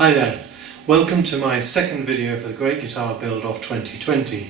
Hi there, welcome to my second video for the Great Guitar Build of 2020,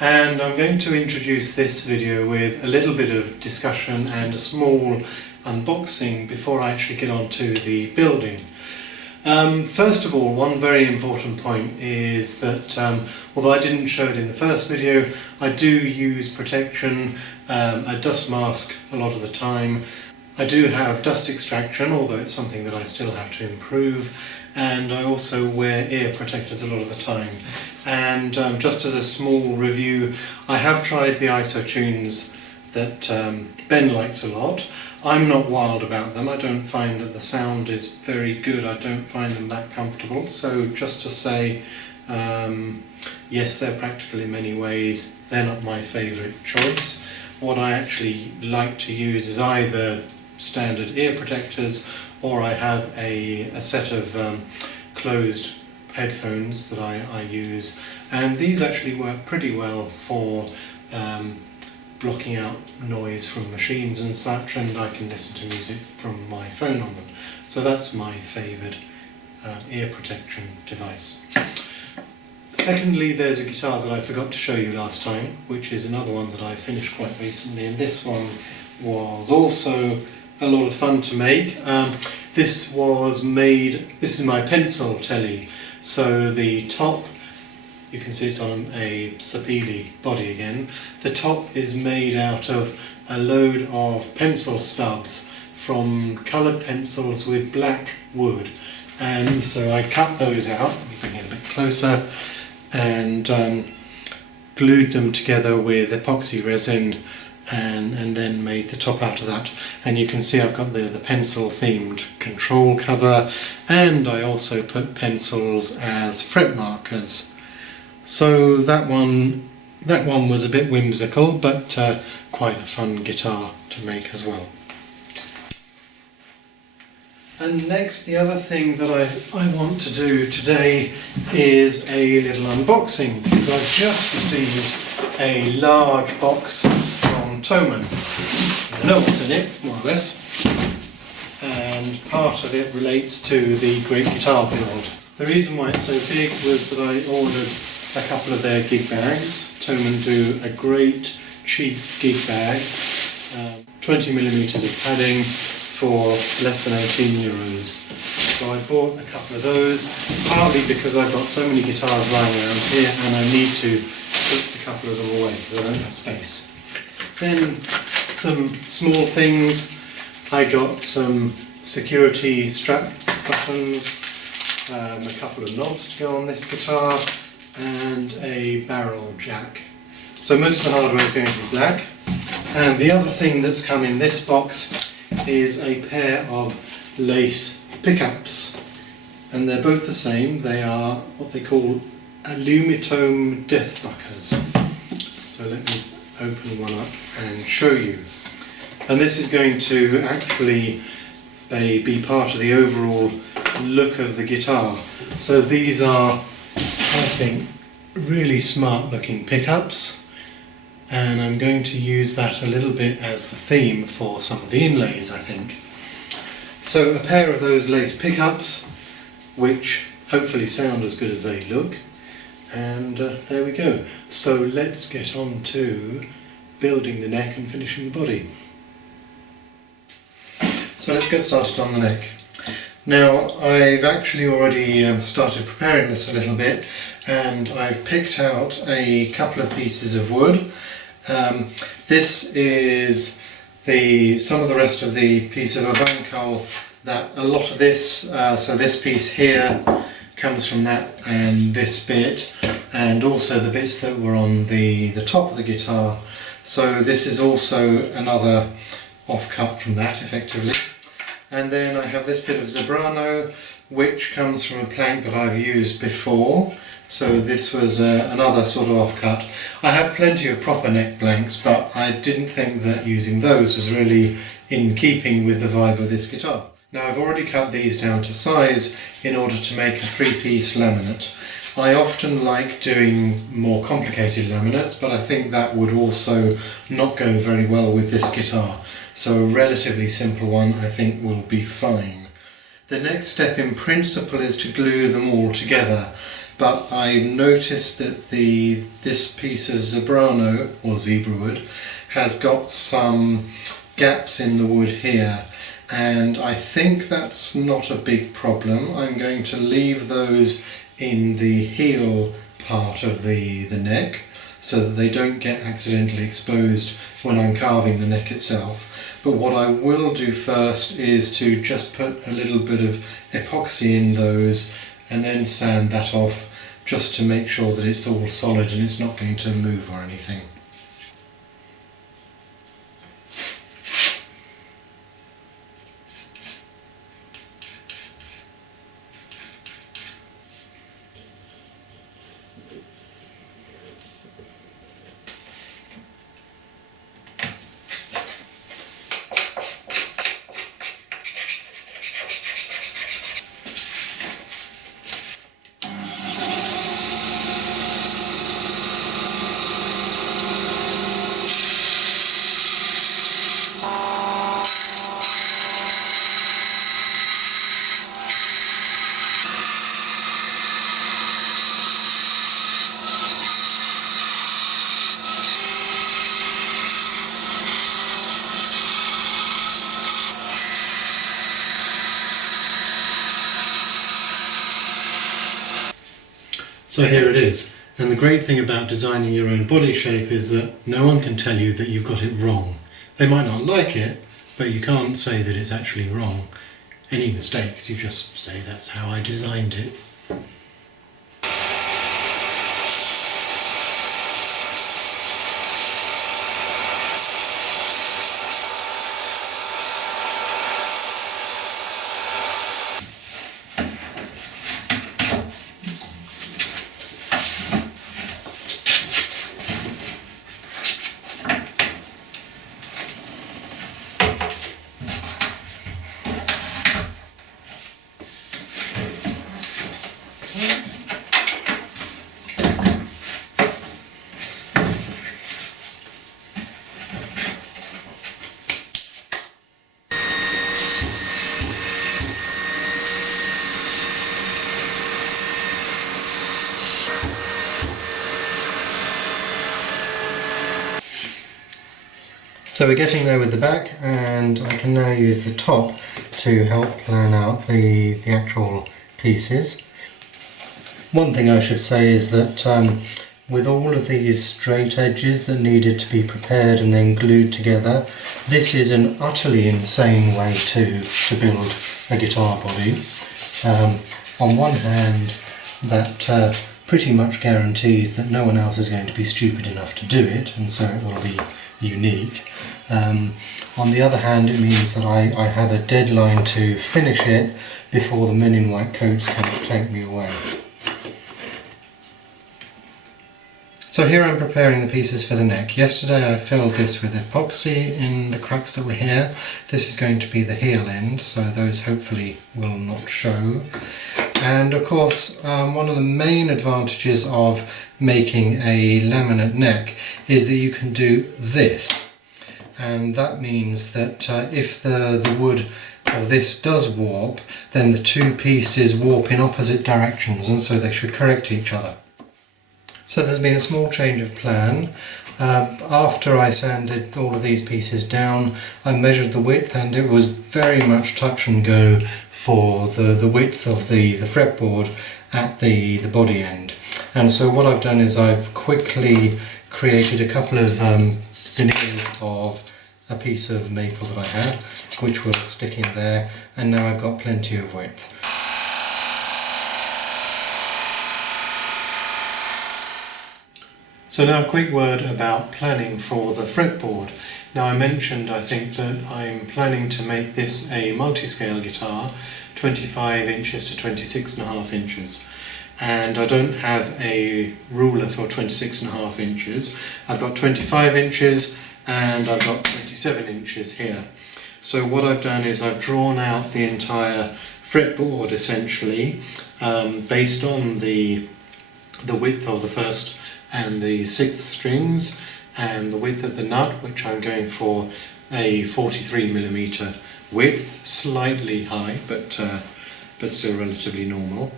and I'm going to introduce this video with a little bit of discussion and a small unboxing before I actually get on to the building. First of all, one very important point is that although I didn't show it in the first video, I do use protection, a dust mask a lot of the time. I do have dust extraction, although it's something that I still have to improve, and I also wear ear protectors a lot of the time. And just as a small review, I have tried the ISO-tunes that Ben likes a lot. I'm not wild about them. I don't find that the sound is very good. I don't find them that comfortable. So just to say, yes, they're practical in many ways. They're not my favourite choice. What I actually like to use is either standard ear protectors, or I have a set of closed headphones that I use, and these actually work pretty well for blocking out noise from machines and such, and I can listen to music from my phone on them. So that's my favoured ear protection device. Secondly, there's a guitar that I forgot to show you last time, which is another one that I finished quite recently, and this one was also a lot of fun to make. This is my pencil telly, so the top, you can see it's on a sapele body again. The top is made out of a load of pencil stubs from coloured pencils with black wood, and so I cut those out, let me bring it a bit closer, and glued them together with epoxy resin, and then made the top out of that. And you can see I've got the pencil themed control cover, and I also put pencils as fret markers. So that one was a bit whimsical, but quite a fun guitar to make as well. And next, the other thing that I want to do today is a little unboxing, because I've just received a large box from Thomann. I know what's in it, more or less, and part of it relates to the Great Guitar Build. The reason why it's so big was that I ordered a couple of their gig bags. Thomann do a great cheap gig bag, 20mm of padding for less than €18. So I bought a couple of those, partly because I've got so many guitars lying around here and I need to put a couple of them away because I don't have space. Then some small things. I got some security strap buttons, a couple of knobs to go on this guitar, and a barrel jack. So most of the hardware is going to be black. And the other thing that's come in this box is a pair of lace pickups, and they're both the same. They are what they call alumitome death buckers. So let me open one up and show you. And this is going to actually be part of the overall look of the guitar. So these are, I think, really smart looking pickups, and I'm going to use that a little bit as the theme for some of the inlays, I think. So a pair of those lace pickups, which hopefully sound as good as they look, and there we go. So let's get on to building the neck and finishing the body. So let's get started on the neck. Now, I've actually already started preparing this a little bit, and I've picked out a couple of pieces of wood. This is some of the rest of the piece of Unofficial. That a lot of this, so this piece here comes from that, and this bit, and also the bits that were on the top of the guitar. So this is also another offcut from that, effectively. And then I have this bit of Zebrano, which comes from a plank that I've used before. So this was another sort of offcut. I have plenty of proper neck blanks, but I didn't think that using those was really in keeping with the vibe of this guitar. Now, I've already cut these down to size in order to make a 3-piece laminate. I often like doing more complicated laminates, but I think that would also not go very well with this guitar. So a relatively simple one I think will be fine. The next step in principle is to glue them all together, but I've noticed that this piece of zebrano, or zebra wood, has got some gaps in the wood here, and I think that's not a big problem. I'm going to leave those in the heel part of the neck so that they don't get accidentally exposed when I'm carving the neck itself. But what I will do first is to just put a little bit of epoxy in those and then sand that off, just to make sure that it's all solid and it's not going to move or anything. So here it is, and the great thing about designing your own body shape is that no one can tell you that you've got it wrong. They might not like it, but you can't say that it's actually wrong. Any mistakes, you just say that's how I designed it. So we're getting there with the back, and I can now use the top to help plan out the actual pieces. One thing I should say is that with all of these straight edges that needed to be prepared and then glued together, this is an utterly insane way to build a guitar body. On one hand, that pretty much guarantees that no one else is going to be stupid enough to do it, and so it will be unique. On the other hand, it means that I have a deadline to finish it before the men in white coats can take me away. So here I'm preparing the pieces for the neck. Yesterday I filled this with epoxy in the cracks that were here. This is going to be the heel end, so those hopefully will not show. And of course, one of the main advantages of making a laminate neck is that you can do this. And that means that if the wood of this does warp, then the two pieces warp in opposite directions, and so they should correct each other. So there's been a small change of plan. After I sanded all of these pieces down, I measured the width, and it was very much touch and go for the width of the fretboard at the body end. And so what I've done is I've quickly created a couple of veneers of a piece of maple that I had, which will stick in there, and now I've got plenty of width. So now a quick word about planning for the fretboard. Now I mentioned, I think, that I'm planning to make this a multi-scale guitar, 25 inches to 26.5 inches. And I don't have a ruler for 26.5 inches. I've got 25 inches and I've got 27 inches here. So what I've done is I've drawn out the entire fretboard essentially, based on the width of the first and the sixth strings and the width of the nut, which I'm going for a 43mm width, slightly high, but but still relatively normal.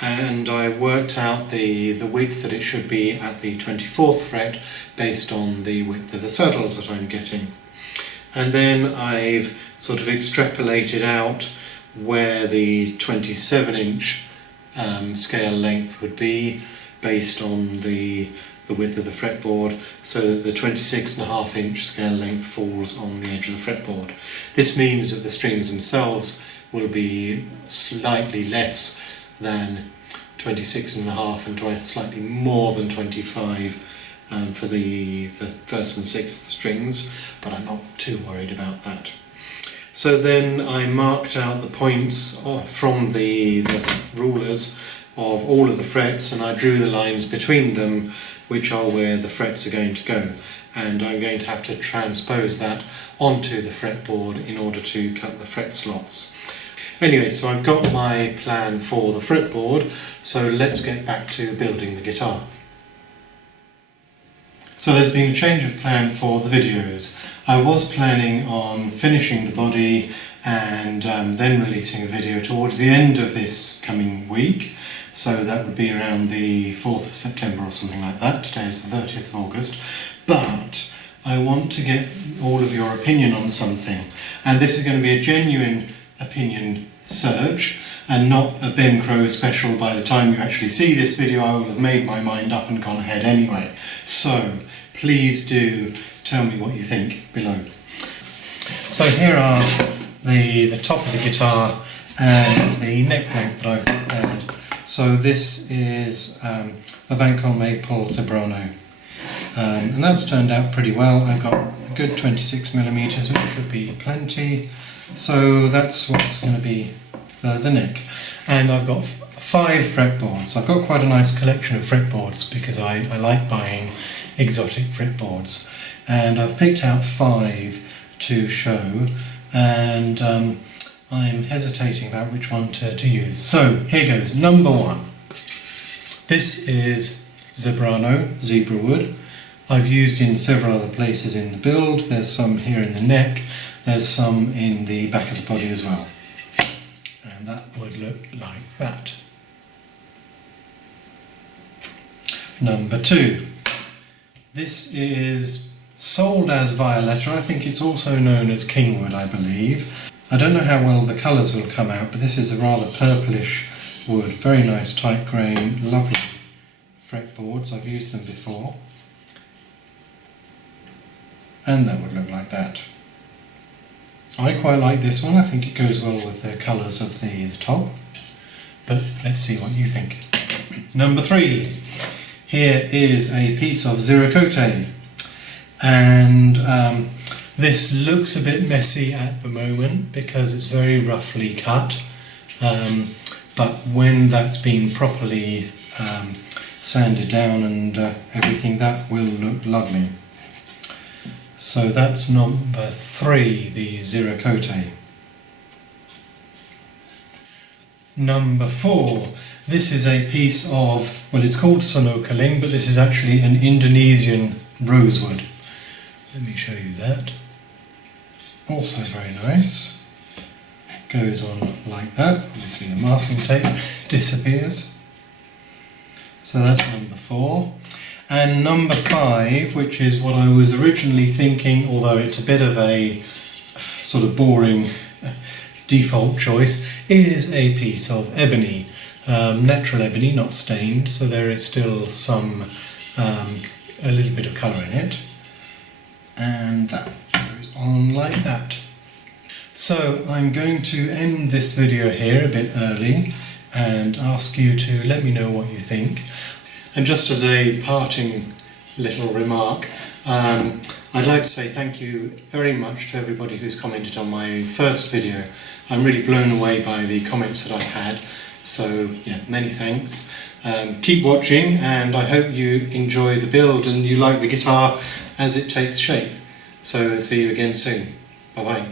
And I worked out the width that it should be at the 24th fret based on the width of the saddles that I'm getting. And then I've sort of extrapolated out where the 27-inch scale length would be based on the width of the fretboard, so that the 26.5-inch scale length falls on the edge of the fretboard. This means that the strings themselves will be slightly less than 26.5 and slightly more than 25 for the first and sixth strings, but I'm not too worried about that. So then I marked out the points from the rulers of all of the frets, and I drew the lines between them, which are where the frets are going to go, and I'm going to have to transpose that onto the fretboard in order to cut the fret slots. Anyway, so I've got my plan for the fretboard, so let's get back to building the guitar. So there's been a change of plan for the videos. I was planning on finishing the body and then releasing a video towards the end of this coming week. So that would be around the 4th of September or something like that. Today is the 30th of August. But I want to get all of your opinion on something. And this is going to be a genuine opinion search and not a Ben Crow special. By the time you actually see this video, I will have made my mind up and gone ahead anyway. So please do tell me what you think below. So here are the top of the guitar and the neck blank that I've prepared. So this is a Van Col Maple Zebrano, and that's turned out pretty well. I've got a good 26mm, which should be plenty. So that's what's going to be for the neck. And I've got 5 fretboards. I've got quite a nice collection of fretboards because I like buying exotic fretboards. And I've picked out 5 to show, and I'm hesitating about which one to use. So here goes. Number 1. This is Zebrano, zebra wood. I've used in several other places in the build. There's some here in the neck, there's some in the back of the body as well. And that would look like that. Number 2. This is sold as Violetta. I think it's also known as Kingwood, I believe. I don't know how well the colours will come out, but this is a rather purplish wood. Very nice tight grain, lovely fretboards. I've used them before. And that would look like that. I quite like this one. I think it goes well with the colours of the top. But let's see what you think. Number 3. Here is a piece of Ziricote. And this looks a bit messy at the moment because it's very roughly cut, but when that's been properly sanded down and everything, that will look lovely. So that's number 3, the Ziricote. Number 4, this is a piece of, well, it's called Sonokaling, but this is actually an Indonesian rosewood. Let me show you that. Also very nice. Goes on like that. Obviously the masking tape disappears. So that's number 4. And number 5, which is what I was originally thinking, although it's a bit of a sort of boring default choice, is a piece of ebony. Natural ebony, not stained, so there is still some, a little bit of colour in it. And that goes on like that. So I'm going to end this video here a bit early and ask you to let me know what you think. And just as a parting little remark, I'd like to say thank you very much to everybody who's commented on my first video. I'm really blown away by the comments that I've had, so yeah, many thanks. Keep watching, and I hope you enjoy the build and you like the guitar as it takes shape. So see you again soon. Bye bye.